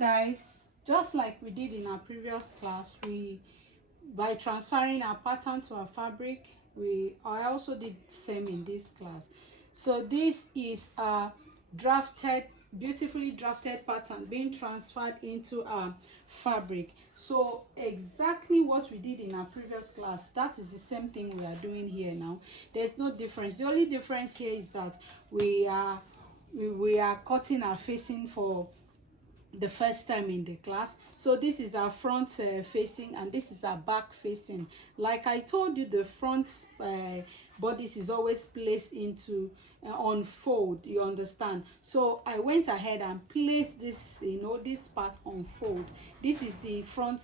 guys, just like we did in our previous class, by transferring our pattern to our fabric, I also did same in this class. So this is a beautifully drafted pattern being transferred into our fabric. So exactly what we did in our previous class, that is the same thing we are doing here now. There's no difference. The only difference here is that we are cutting our facing for the first time in the class. So this is our front facing, and this is our back facing. Like I told you, the front bodice is always placed into on fold, you understand. So I went ahead and placed this, this part on fold. This is the front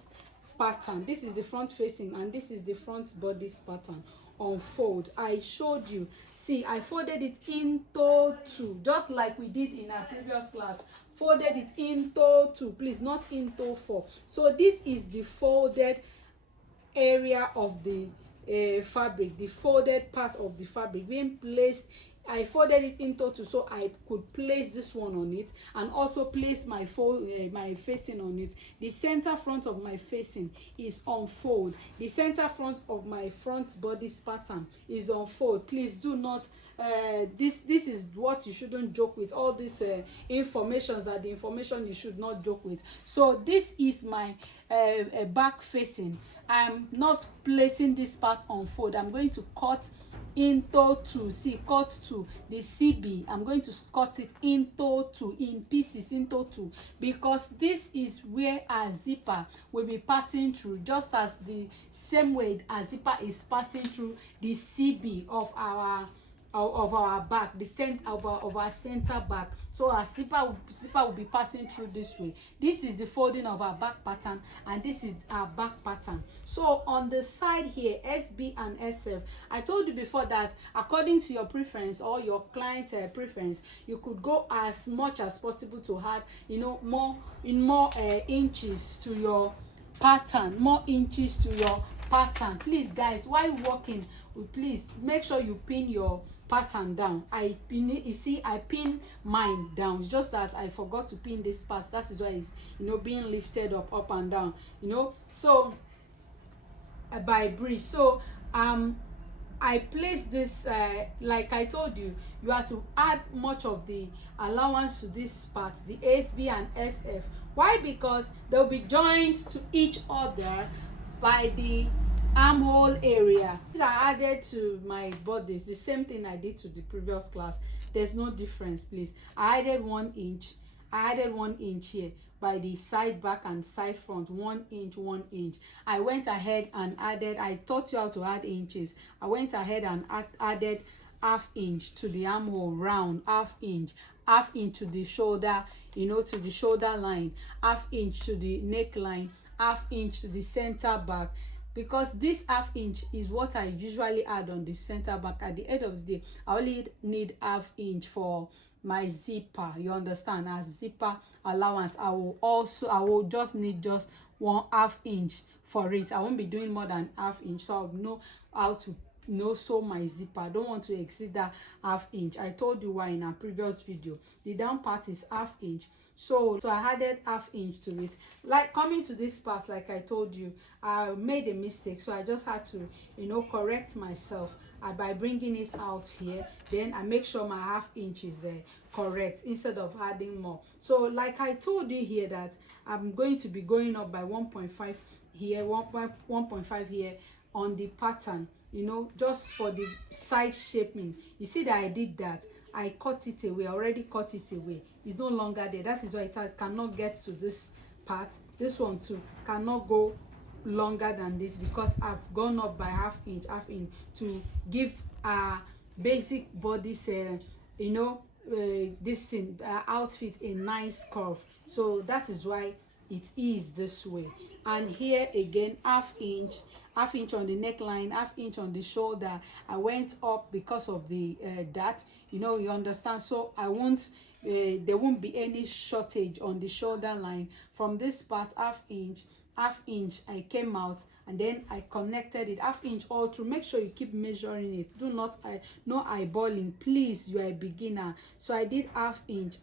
pattern, this is the front facing, and this is the front bodice pattern on fold. I showed you, see, I folded it into two, just like we did in our previous class. Folded it into two, please, not into four. So this is the folded area of the fabric, the folded part of the fabric being placed. I folded it into two so I could place this one on it and also place my my facing on it. The center front of my facing is on fold. The center front of my front bodice pattern is on fold. Please do not this is what you shouldn't joke with. All these informations are the information you should not joke with. So this is my back facing. I'm not placing this part on fold. I'm going to cut into two. See, cut two, the CB, I'm going to cut it into two, in pieces, into two, because this is where our zipper will be passing through, just as the same way our zipper is passing through the CB of our back, the center of our center back. So our zipper will be passing through this way. This is the folding of our back pattern, and this is our back pattern. So on the side here, SB and SF, I told you before that according to your preference or your client preference, you could go as much as possible to add more inches to your pattern, more inches to your pattern. Please guys, while working, please make sure you pin your pattern down. I pin it, you see, I pin mine down. It's just that I forgot to pin this part. That is why it's being lifted up and down, so by bridge. So I place this like I told you, you have to add much of the allowance to this part, the SB and SF. Why? Because they'll be joined to each other by the armhole area. These are added to my bodice, the same thing I did to the previous class. There's no difference, please. I added 1 inch. I added 1 inch here by the side back and side front, 1 inch, 1 inch. I went ahead and added, I taught you how to add inches. I went ahead and added ½ inch to the armhole round, ½ inch to the shoulder, to the shoulder line, ½ inch to the neckline, ½ inch to the center back. Because this ½ inch is what I usually add on the center back. At the end of the day, I only need ½ inch for my zipper, you understand, as zipper allowance. I will just need just ½ inch for it. I won't be doing more than ½ inch, so I'll know how to sew my zipper. I don't want to exceed that ½ inch. I told you why in our previous video. The down part is ½ inch. So I added ½ inch to it. Like coming to this part, like I told you, I made a mistake, so I just had to correct myself by bringing it out here. Then I make sure my ½ inch is correct instead of adding more. So like I told you here, that I'm going to be going up by 1.5 here, 1.5 here on the pattern, just for the side shaping. You see that I did that. I cut it away. I already cut it away. It's no longer there. That is why it cannot get to this part. This one too cannot go longer than this, because I've gone up by ½ inch to give a basic bodice this thing outfit a nice curve. So that is why it is this way. And here again, ½ inch on the neckline, ½ inch on the shoulder. I went up because of the that, you understand. So I won't there won't be any shortage on the shoulder line. From this part, ½ inch I came out, and then I connected it ½ inch all through. Make sure you keep measuring it. Do not no eyeballing, please. You are a beginner. So I did ½ inch.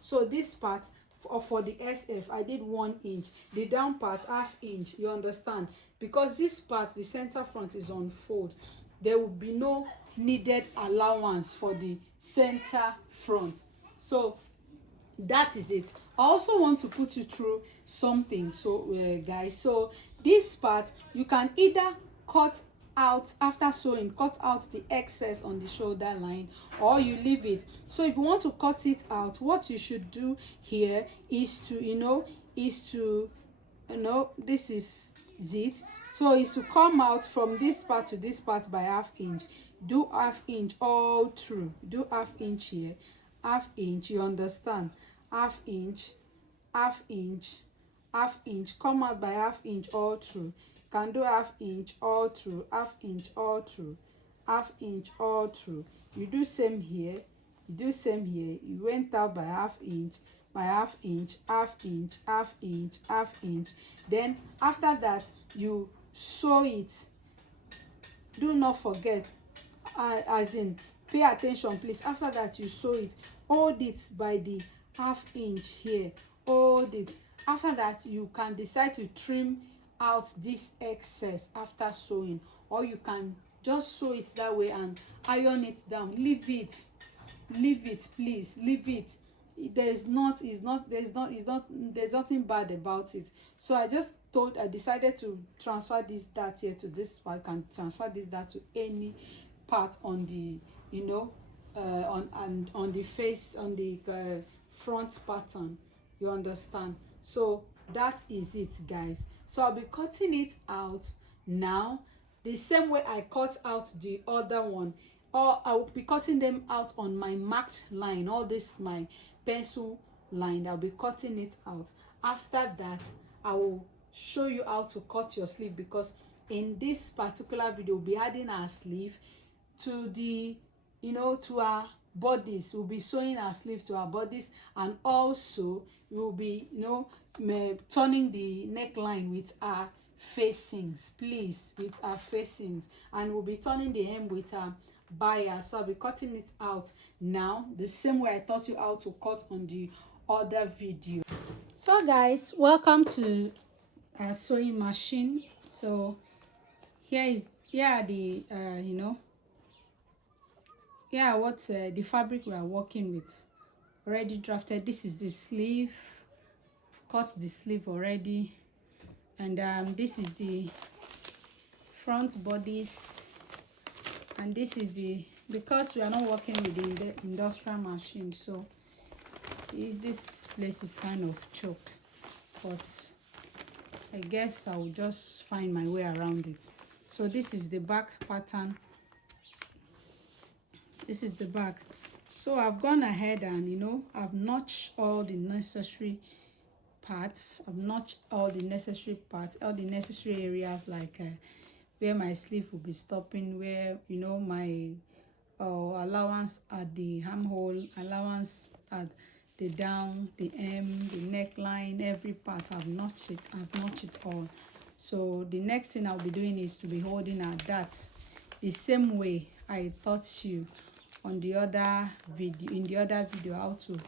So this part or for the SF I did 1 inch, the down part half inch, you understand, because this part, the center front, is on fold. There will be no needed allowance for the center front. So that is it. I also want to put you through something. So guys, so this part you can either cut out after sewing, cut out the excess on the shoulder line, or you leave it. So if you want to cut it out, what you should do here is to this is it. So is to come out from this part to this part by half inch. Do half inch all through. Do half inch here, half inch, you understand, half inch, half inch, half inch, come out by half inch all through. Can do half inch all through, half inch all through, half inch all through. You do same here, you do same here. You went out by half inch, by half inch, half inch, half inch, half inch. Then after that you sew it. Do not forget, as in pay attention please. After that you sew it, hold it by the half inch here, hold it. After that you can decide to trim out this excess after sewing, or you can just sew it that way and iron it down. Leave it please, leave it. There's nothing bad about it. So I decided to transfer this dart here to this part. I can transfer this dart to any part on the on the face, on the front pattern, you understand. So that is it guys. So I'll be cutting it out now the same way I cut out the other one, or I will be cutting them out on my marked line. All this my pencil line, I'll be cutting it out. After that I will show you how to cut your sleeve, because in this particular video we'll be adding our sleeve to the to our bodice. We'll be sewing our sleeve to our bodice, and also we will be turning the neckline with our facings, please, with our facings, and we'll be turning the hem with our bias. So I'll be cutting it out now the same way I taught you how to cut on the other video. So guys, welcome to our sewing machine. So here are the the fabric we are working with, already drafted. This is the sleeve. I've cut the sleeve already, and this is the front bodice, and this is because we are not working with the industrial machine, so this place is kind of choked, but I guess I'll just find my way around it. So this is the back pattern. This is the back. So I've gone ahead and I've notched all the necessary parts. I've notched all the necessary parts, all the necessary areas, like where my sleeve will be stopping, where my allowance at the armhole, allowance at the down, the hem, the neckline, every part. I've notched it all. So the next thing I'll be doing is to be holding our darts the same way I taught you on the other video, in the other video, how to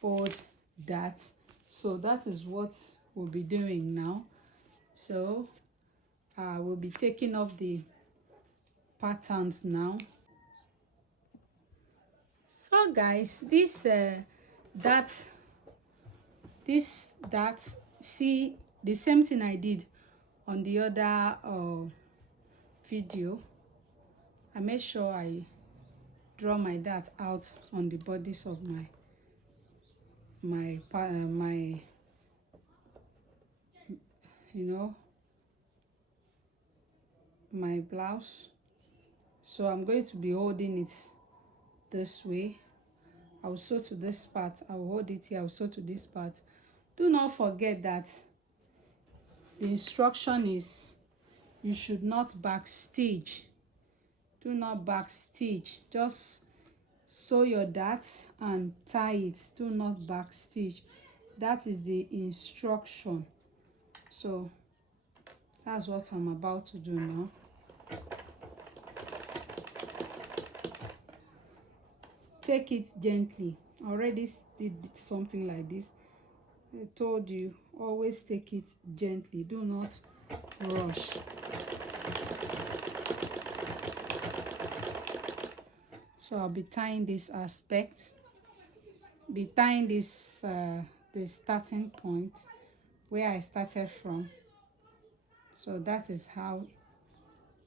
hold that. So that is what we'll be doing now. So we'll be taking off the patterns now. So guys, this see the same thing I did on the other video. I made sure I draw my dart out on the bodice of my my blouse. So I'm going to be holding it this way. I'll sew to this part, I'll hold it here, I'll sew to this part. Do not forget that the instruction is you should not backstitch. Do not backstitch. Just sew your dart and tie it. Do not backstitch. That is the instruction. So that's what I'm about to do now. Take it gently. I already did something like this. I told you, always take it gently, do not rush. So I'll be tying this aspect, be tying this the starting point where I started from. So that is how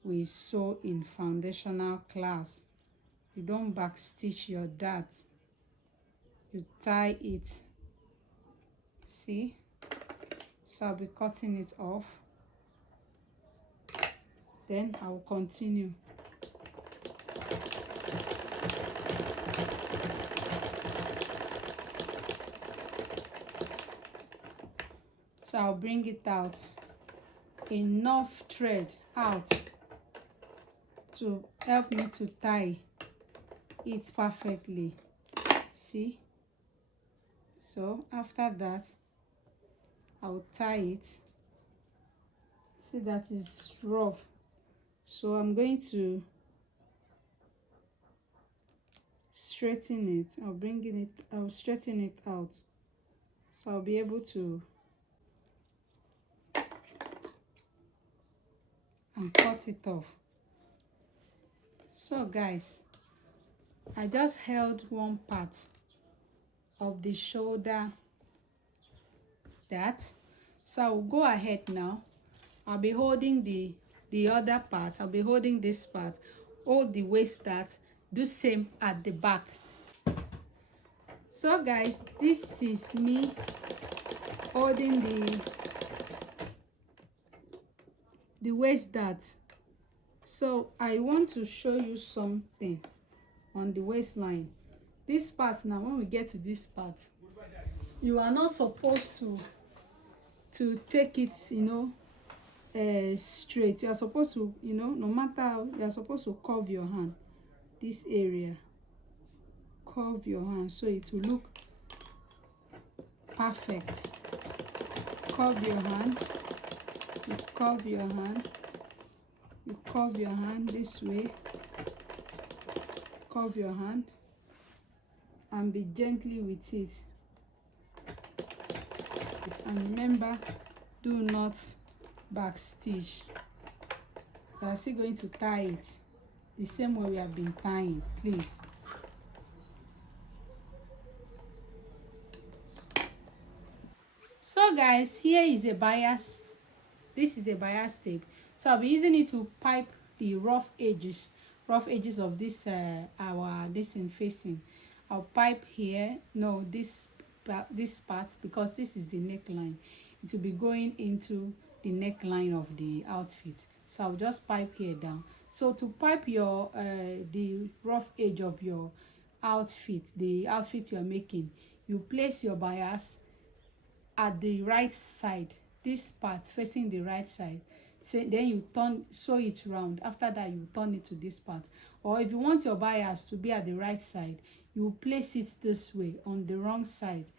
we sew in foundational class. You don't backstitch your dart, you tie it. See? So I'll be cutting it off, then I will continue. So I'll bring it out, enough thread out to help me to tie it perfectly. See? So after that, I'll tie it. See, that is rough, so I'm going to straighten it. I'll straighten it out, so I'll be able to and cut it off. So guys, I just held one part of the shoulder dart, so I will go ahead now. I'll be holding the other part. I'll be holding this part, hold the waist dart, do same at the back. So guys, this is me holding the waist dart. So I want to show you something on the waistline. This part now, when we get to this part, you are not supposed to take it, you know, straight. You are supposed to, you know, no matter how, you are supposed to curve your hand. This area, curve your hand so it will look perfect. Curve your hand, you curve your hand, you curve your hand this way, curve your hand, and be gently with it. And remember, do not backstitch. We are still going to tie it the same way we have been tying, please. So guys, here is a bias. This is a bias tape, so I'll be using it to pipe the rough edges of this this in facing. I'll pipe here, no, this part, because this is the neckline. It will be going into the neckline of the outfit, so I'll just pipe here down. So to pipe your the rough edge of your outfit, the outfit you're making, you place your bias at the right side, this part facing the right side. So then you sew it round. After that, you turn it to this part. Or if you want your bias to be at the right side, you place it this way on the wrong side,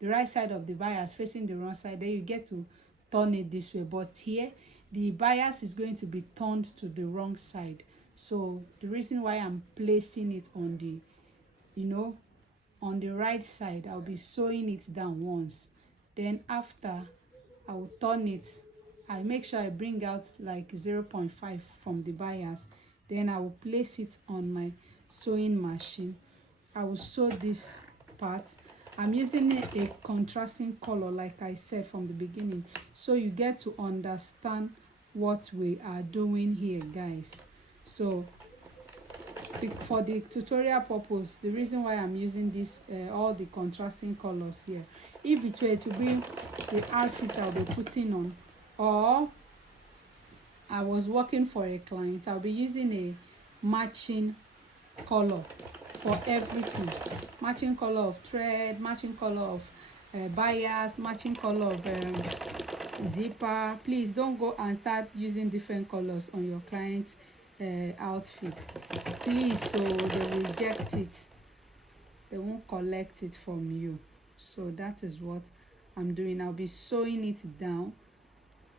the right side of the bias facing the wrong side. Then you get to turn it this way. But here, the bias is going to be turned to the wrong side. So the reason why I'm placing it on the, you know, on the right side, I'll be sewing it down once. Then after, I will turn it. I make sure I bring out like 0.5 from the bias. Then I will place it on my sewing machine. I will sew this part. I'm using a contrasting color, like I said from the beginning, so you get to understand what we are doing here, guys. So for the tutorial purpose, the reason why I'm using this all the contrasting colors here, if it were to be the outfit I'll be putting on, or I was working for a client, I'll be using a matching color for everything. Matching color of thread, matching color of bias, matching color of zipper. Please don't go and start using different colors on your client outfit, please, so they will reject it. They won't collect it from you. So that is what I'm doing. I'll be sewing it down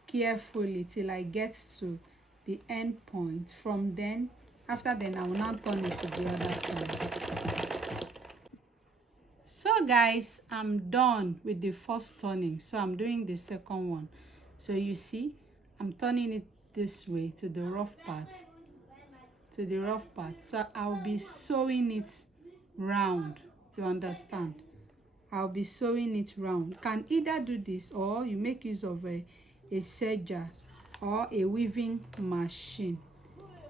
carefully till I get to the end point. From then, after then, I will now turn it to the other side. So So guys, I'm done with the first turning, so I'm doing the second one. So you see, I'm turning it this way to the rough part, so I'll be sewing it round. You understand? I'll be sewing it round. You can either do this or you make use of a serger or a weaving machine.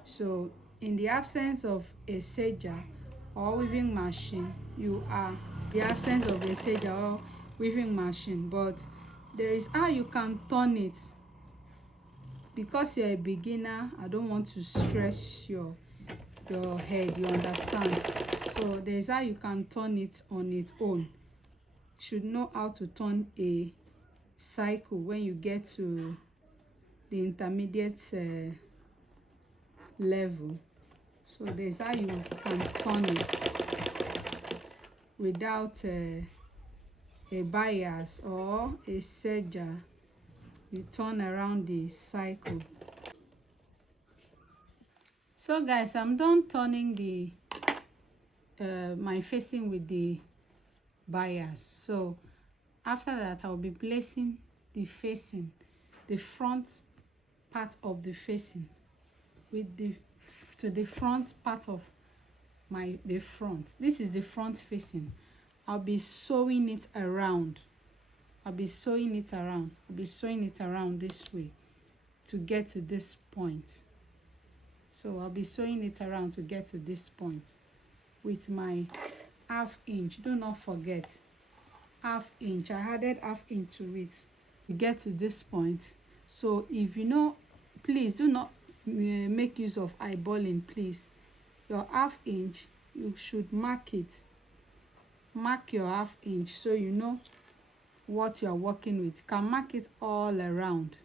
So in the absence of a serger or weaving machine, but there is how you can turn it. Because you're a beginner, I don't want to stress your head, you understand? So there's how you can turn it on its own. Should know how to turn a cycle when you get to the intermediate level. So there's how you can turn it without a bias or a serger. You turn around the cycle. So guys, I'm done turning the my facing with the bias. So after that, I'll be placing the facing, the front part of the facing with the front part of the front. This is the front facing. I'll be sewing it around. I'll be sewing it around this way to get to this point. So I'll be sewing it around to get to this point with my ½ inch. Do not forget, ½ inch. I added ½ inch to it to get to this point. So if you know, please do not make use of eyeballing, please. Your ½ inch, you should mark it. Mark your ½ inch so you know what you are working with. You can mark it all around.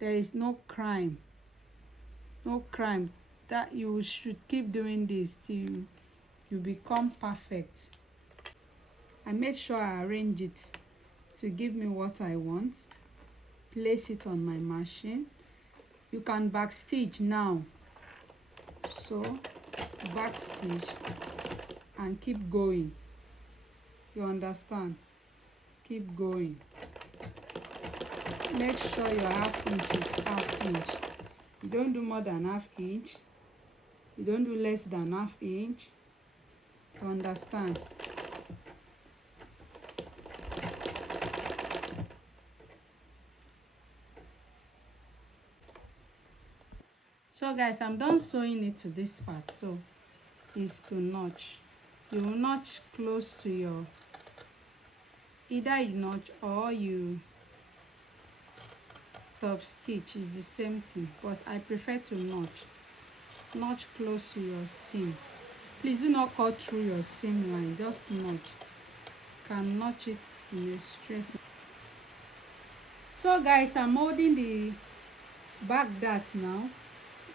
There is no crime. That you should keep doing this till you become perfect. I made sure I arrange it to give me what I want. Place it on my machine. You can backstitch now. So backstitch and keep going. You understand? Keep going. Make sure your ½ inch is ½ inch. You don't do more than ½ inch. You don't do less than ½ inch. You understand? So guys, I'm done sewing it to this part. So is to notch. You will notch close to your, either you notch or you top stitch, is the same thing, but I prefer to notch close to your seam. Please do not cut through your seam line, just notch. Can notch it in a straight. So guys, I'm holding the back dart now,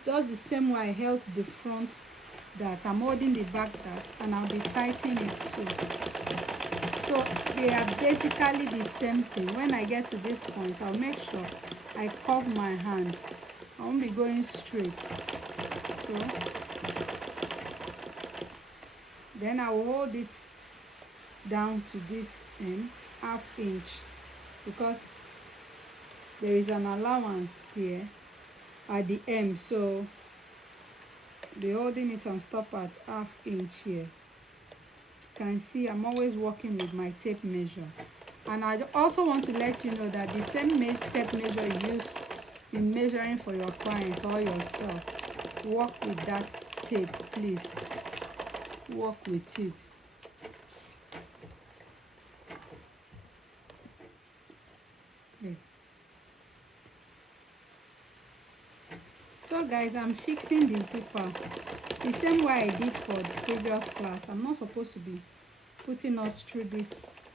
just the same way I held the front dart. I'm holding the back dart and I'll be tightening it too. So they are basically the same thing. When I get to this point, I'll make sure I curve my hand. I won't be going straight. So then I will hold it down to this end, ½ inch, because there is an allowance here at the end. So be holding it and stop at ½ inch here. You can see I'm always working with my tape measure. And I also want to let you know that the same tape measure you use in measuring for your client or yourself, work with that tape, please. Work with it. Okay. So guys, I'm fixing the zipper the same way I did for the previous class. I'm not supposed to be putting us through this,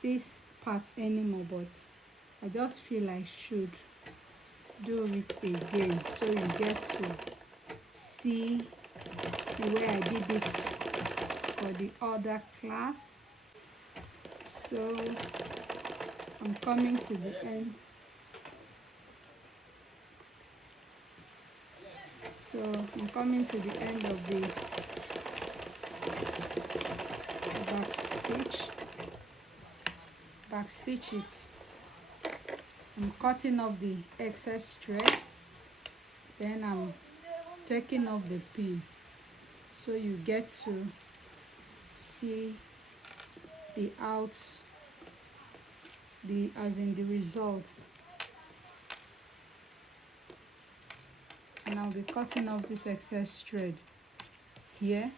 this part anymore, but I just feel I should do it again so you get to see the way I did it for the other class. So I'm coming to the end. So I'm coming to the end of the back stitch it. I'm cutting off the excess thread, then I'm taking off the pin, so you get to see the the result. And I'll be cutting off this excess thread here,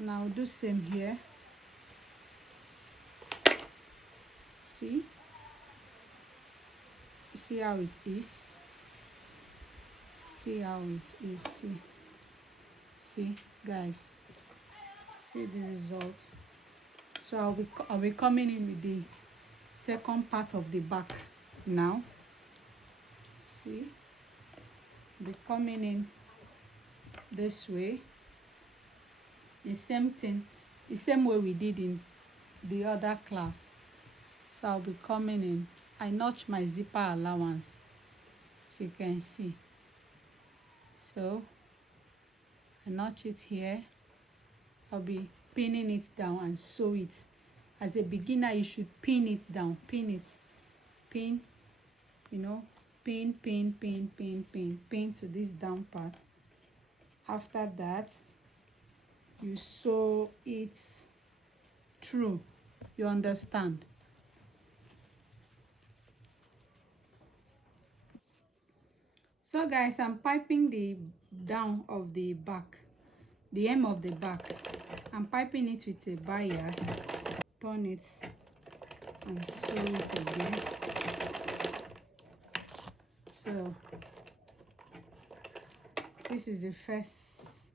and I'll do same here. See how it is. See how it is. See guys, see the result. So I'll be coming in with the second part of the back now. See, I'll be coming in this way, the same thing, the same way we did in the other class. So I'll be coming in. I notch my zipper allowance, so you can see. So I notch it here. I'll be pinning it down and sew it. As a beginner, you should pin it down. Pin it. Pin, you know, pin to this down part. After that, you sew it through. You understand? So guys, I'm piping the down of the back, the hem of the back. I'm piping it with a bias. Turn it and sew it again. So this is the first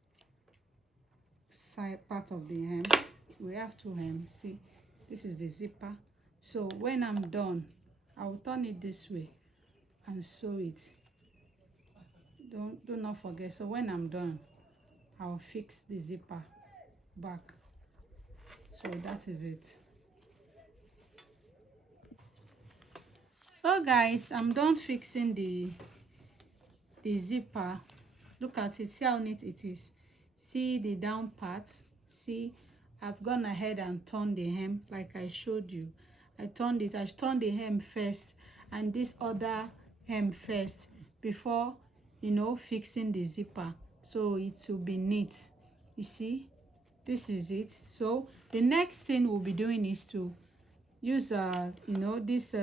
side part of the hem. We have two hems. See, this is the zipper. So when I'm done, I'll turn it this way and sew it. Do not forget. So when I'm done, I'll fix the zipper back. So that is it. So guys, I'm done fixing the zipper. Look at it. See how neat it is. See the down part. See, I've gone ahead and turned the hem like I showed you. I turned the hem first and this other hem first before, you know, fixing the zipper, so it will be neat. You see, this is it. So the next thing we'll be doing is to use you know, this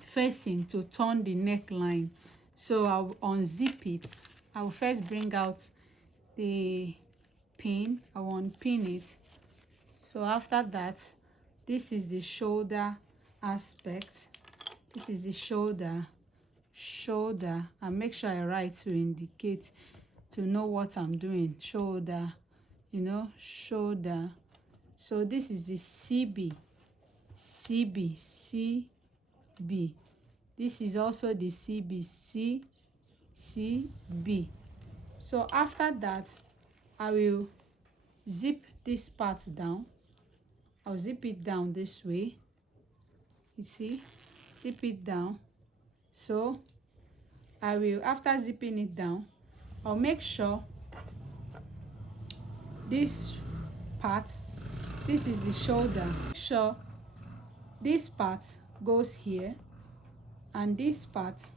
facing to turn the neckline. So I'll unzip it. I'll first bring out the pin. I will unpin it. So after that, this is the shoulder aspect. This is the shoulder, and make sure I write to indicate, to know what I'm doing. Shoulder, you know, shoulder. So this is the CB. This is also the CB. So after that, I will zip this part down. I'll zip it down this way. You see, zip it down. So I will, after zipping it down, I'll make sure this part, this is the shoulder. Make sure this part goes here and this part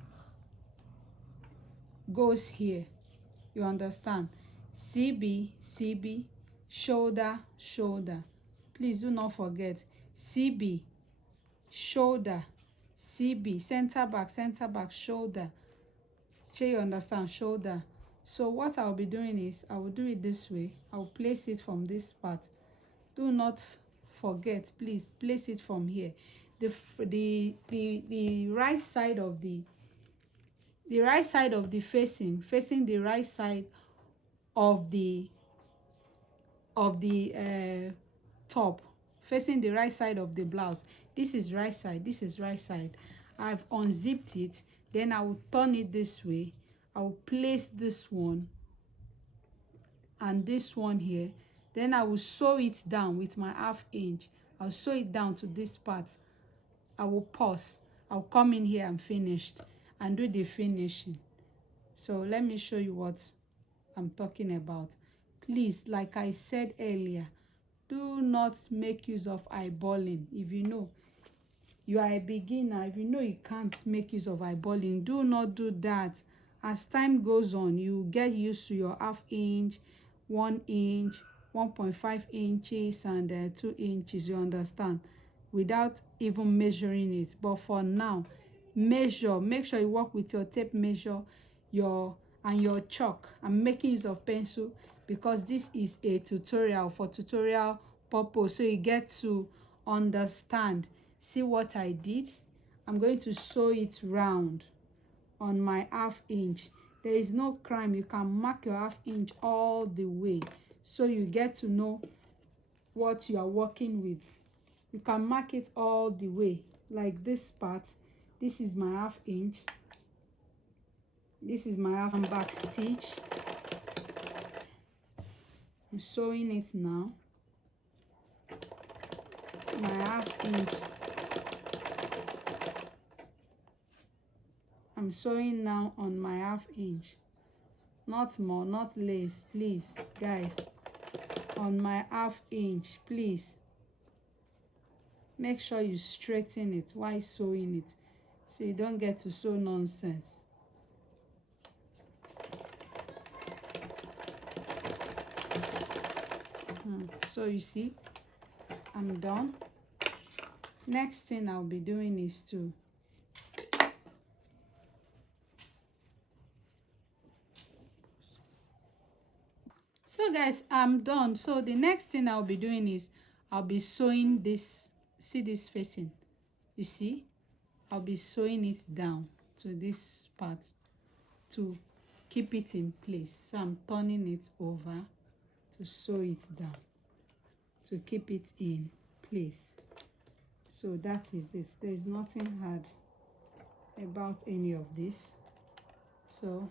goes here. You understand? CB, shoulder. Please do not forget CB, shoulder, CB, center back, shoulder. Sure you understand? Shoulder. So what I'll be doing is I will do it this way. I'll place it from this part. Do not forget, please place it from here. The right side of the facing the right side of the top, facing the right side of the blouse. This is right side, this is right side. I've unzipped it, then I will turn it this way. I will place this one and this one here, then I will sew it down with my 1/2 inch. I'll sew it down to this part. I will pause. I'll come in here and finish and do the finishing. So let me show you what I'm talking about. Please, like I said earlier, Do not make use of eyeballing. If you know you are a beginner, if you know you can't make use of eyeballing, do not do that. As time goes on, you get used to your half inch, 1 inch, 1.5 inches, and 2 inches, you understand, without even measuring it. But for now, measure. Make sure you work with your tape measure, your chalk. I'm making use of pencil because this is a tutorial for tutorial purpose, so you get to understand. See what I did? I'm going to sew it round on my half inch. There is no crime. You can mark your half inch all the way, so you get to know what you are working with. You can mark it all the way, like this part. This is my half inch. This is my half and back stitch. I'm sewing it now. My half inch. I'm sewing now on my half inch. Not more, not less, please, guys. On my half inch, please. Make sure you straighten it while sewing it, so you don't get to sew nonsense. So you see, I'm done. Next thing I'll be doing is to so guys, I'm done. So the next thing I'll be doing is I'll be sewing this. See this facing? You see? I'll be sewing it down to this part to keep it in place. So I'm turning it over to sew it down to keep it in place. So that is it. There's nothing hard about any of this. So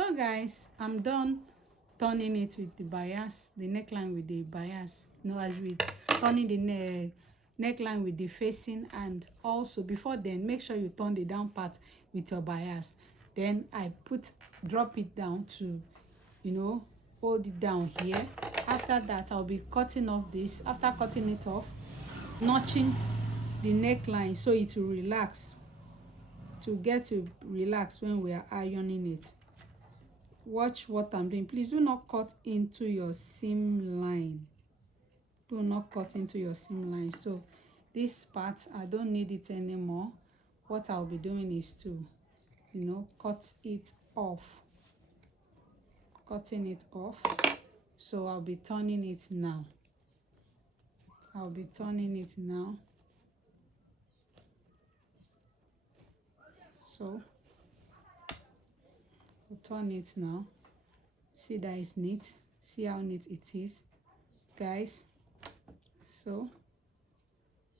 So guys, I'm done turning it with the bias, the neckline with the bias. As we turning the neckline with the facing, and also before then, make sure you turn the down part with your bias. Then I drop it down to, hold it down here. After that, I'll be cutting off this. After cutting it off, notching the neckline so it will relax, to get to relax when we are ironing it. Watch what I'm doing. Please do not cut into your seam line. Do not cut into your seam line. So this part, I don't need it anymore. What I'll be doing is to, cut it off. Cutting it off. So I'll be turning it now. I'll be turning it now. So I'll turn it now. See that it's neat. See how neat it is, guys. So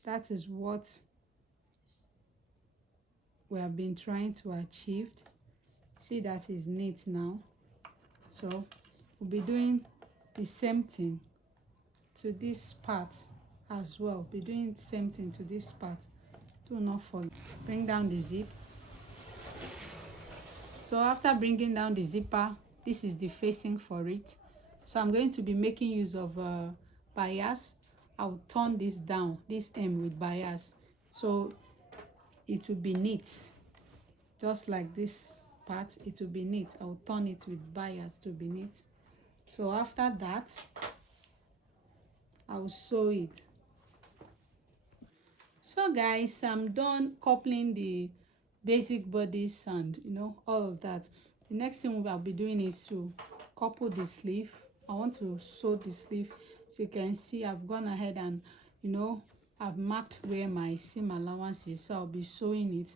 that is what we have been trying to achieve. See that is neat now. So we'll be doing the same thing to this part as well. Be doing the same thing to this part. Do not forget. Bring down the zip. So after bringing down the zipper, this is the facing for it. So I'm going to be making use of bias. I'll turn this down, this M with bias, so it will be neat. Just like this part, it will be neat. I'll turn it with bias to be neat. So after that, I'll sew it. So guys, I'm done coupling the basic bodice and all of that. The next thing I'll be doing is to couple the sleeve. I want to sew the sleeve. So you can see I've gone ahead and I've marked where my seam allowance is, so I'll be sewing it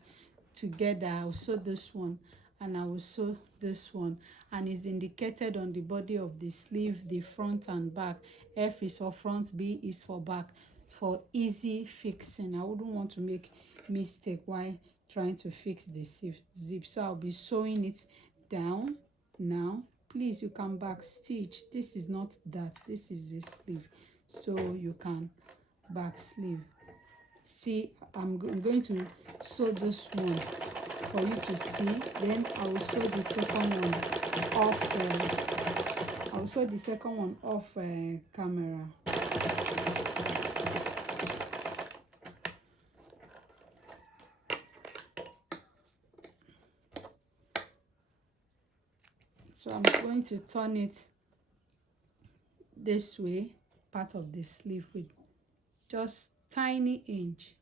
together. I'll sew this one and I will sew this one, and it's indicated on the body of the sleeve, the front and back. F is for front, B is for back, for easy fixing. I wouldn't want to make mistake while trying to fix the zip. So I'll be sewing it down now. Please, you can back stitch. This is not that, this is the sleeve, so you can back sleeve. See, I'm going to sew this one for you to see, then I will sew the second one off. I will sew the second one off camera. So I'm going to turn it this way, part of the sleeve, with just tiny inch,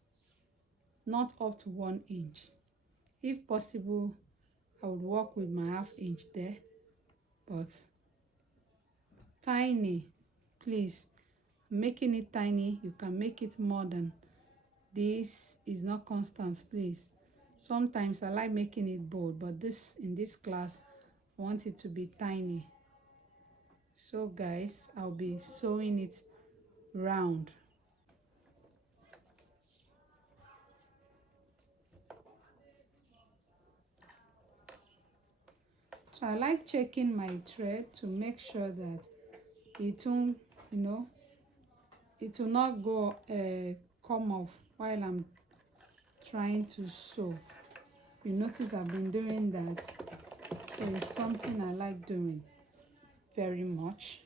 not up to 1 inch. If possible, I would work with my 1/2 inch there, but tiny, please. Making it tiny, you can make it more than this. Is not constant, please. Sometimes I like making it bold, but this, in this class, I want it to be tiny. So guys, I'll be sewing it round. So I like checking my thread to make sure that it won't, it will not go come off while I'm trying to sew. You notice I've been doing that. There is something I like doing very much.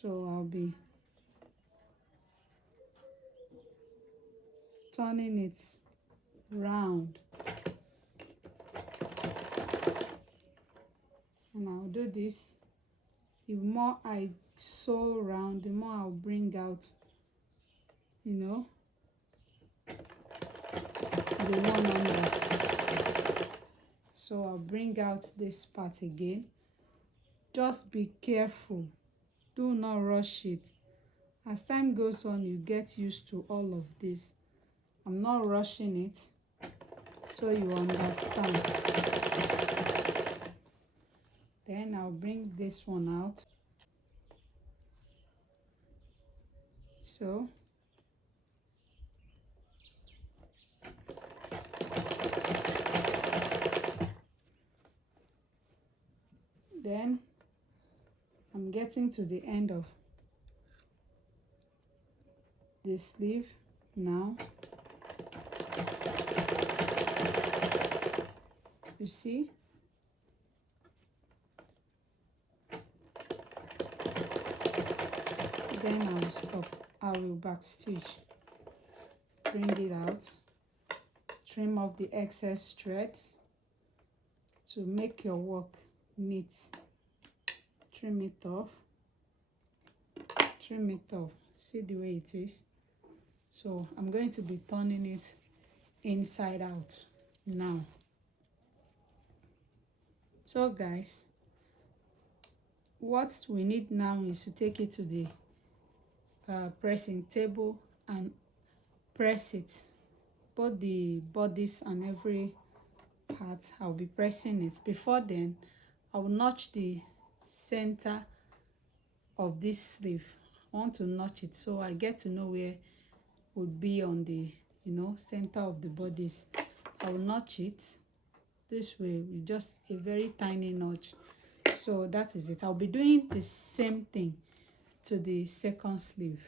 So I'll be turning it round, and I'll do this. The more I sew round, the more I'll bring out, the one under. So I'll bring out this part again. Just be careful, do not rush it. As time goes on, you get used to all of this. I'm not rushing it, so you understand. Then I'll bring this one out. So then I'm getting to the end of the sleeve now. You see? Then I will stop. I will back stitch. Bring it out. Trim off the excess threads to make your work neat. Trim it off. Trim it off. See the way it is. So I'm going to be turning it inside out now. So guys, what we need now is to take it to the pressing table and press it. Both the bodice and every part, I'll be pressing it. Before then, I will notch the center of this sleeve. I want to notch it so I get to know where would be on the center of the bodice. I will notch it this way with just a very tiny notch. So that is it. I'll be doing the same thing to the second sleeve.